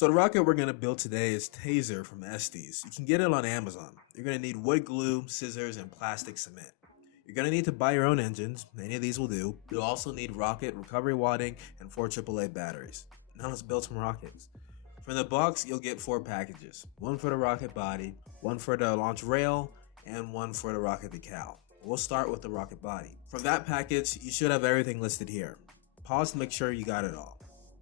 So the rocket we're going to build today is Taser from Estes. You can get it on Amazon. You're going to need wood glue, scissors, and plastic cement. You're going to need to buy your own engines. Any of these will do. You'll also need rocket, recovery wadding, and 4 AAA batteries. Now let's build some rockets. From the box, you'll get 4 packages. 1 for the rocket body, 1 for the launch rail, and 1 for the rocket decal. We'll start with the rocket body. From that package, you should have everything listed here. Pause to make sure you got it all.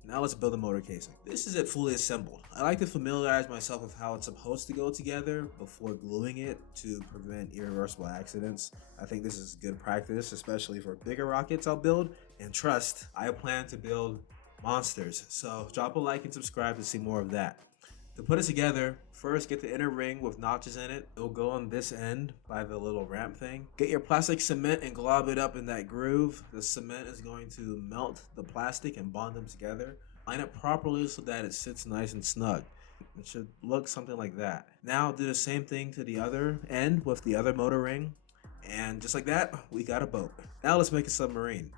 Now let's build the motor casing. This is it fully assembled. I like to familiarize myself with how it's supposed to go together before gluing it to prevent irreversible accidents. I think this is good practice, especially for bigger rockets I'll build. And trust, I plan to build monsters. So drop a like and subscribe to see more of that. To put it together, first get the inner ring with notches in it. It'll go on this end by the little ramp thing. Get your plastic cement and glob it up in that groove. The cement is going to melt the plastic and bond them together. Line it properly so that it sits nice and snug. It should look something like that. Now do the same thing to the other end with the other motor ring. And just like that, we got a boat. Now let's make a submarine.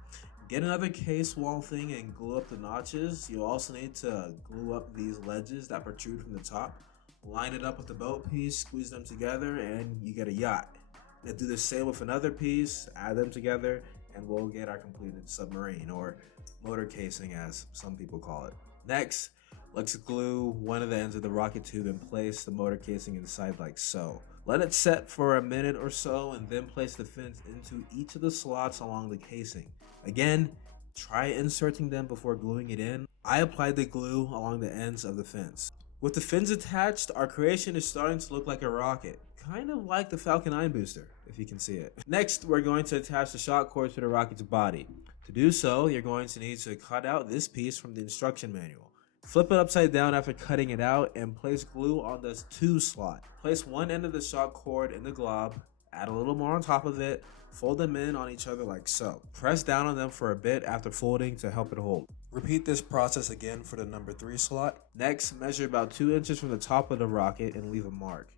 Get another case wall thing and glue up the notches. You'll also need to glue up these ledges that protrude from the top. Line it up with the boat piece, squeeze them together, and you get a yacht. Now do the same with another piece, add them together, and we'll get our completed submarine, or motor casing as some people call it. Next, let's glue one of the ends of the rocket tube and place the motor casing inside like so. Let it set for a minute or so and then place the fins into each of the slots along the casing. Again, try inserting them before gluing it in. I applied the glue along the ends of the fins. With the fins attached, our creation is starting to look like a rocket. Kind of like the Falcon 9 booster, if you can see it. Next, we're going to attach the shock cord to the rocket's body. To do so, you're going to need to cut out this piece from the instruction manual. Flip it upside down after cutting it out and place glue on the 2 slot. Place one end of the shock cord in the glob, add a little more on top of it, fold them in on each other like so. Press down on them for a bit after folding to help it hold. Repeat this process again for the number 3 slot. Next, measure about 2 inches from the top of the rocket and leave a mark.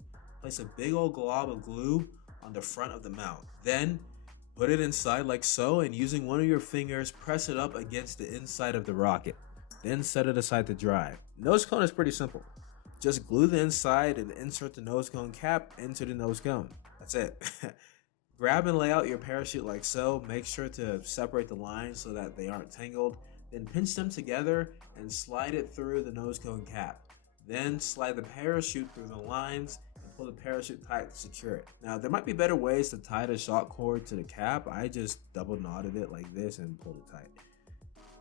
Place a big old glob of glue on the front of the mount. Then, put it inside like so, and using one of your fingers, press it up against the inside of the rocket. Then set it aside to dry. Nose cone is pretty simple. Just glue the inside and insert the nose cone cap into the nose cone. That's it. Grab and lay out your parachute like so. Make sure to separate the lines so that they aren't tangled. Then pinch them together and slide it through the nose cone cap. Then slide the parachute through the lines and pull the parachute tight to secure it. Now, there might be better ways to tie the shock cord to the cap. I just double knotted it like this and pulled it tight.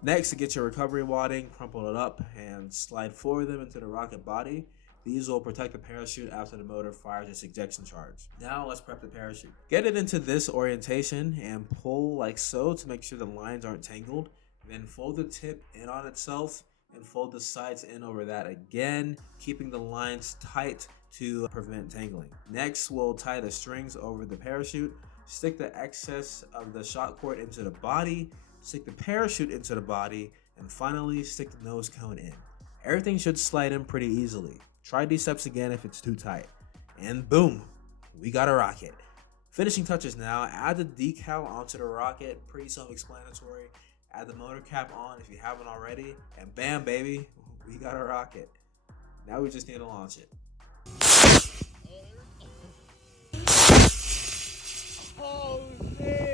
Next, to get your recovery wadding, crumple it up and slide 4 of them into the rocket body. These will protect the parachute after the motor fires its ejection charge. Now let's prep the parachute. Get it into this orientation and pull like so to make sure the lines aren't tangled. Then fold the tip in on itself and fold the sides in over that again, keeping the lines tight to prevent tangling. Next, we'll tie the strings over the parachute, stick the excess of the shock cord into the body, stick the parachute into the body, and finally stick the nose cone in. Everything should slide in pretty easily. Try these steps again if it's too tight. And boom, we got a rocket. Finishing touches now, add the decal onto the rocket, pretty self-explanatory. Add the motor cap on if you haven't already, and bam baby, we got a rocket. Now we just need to launch it. Oh, man.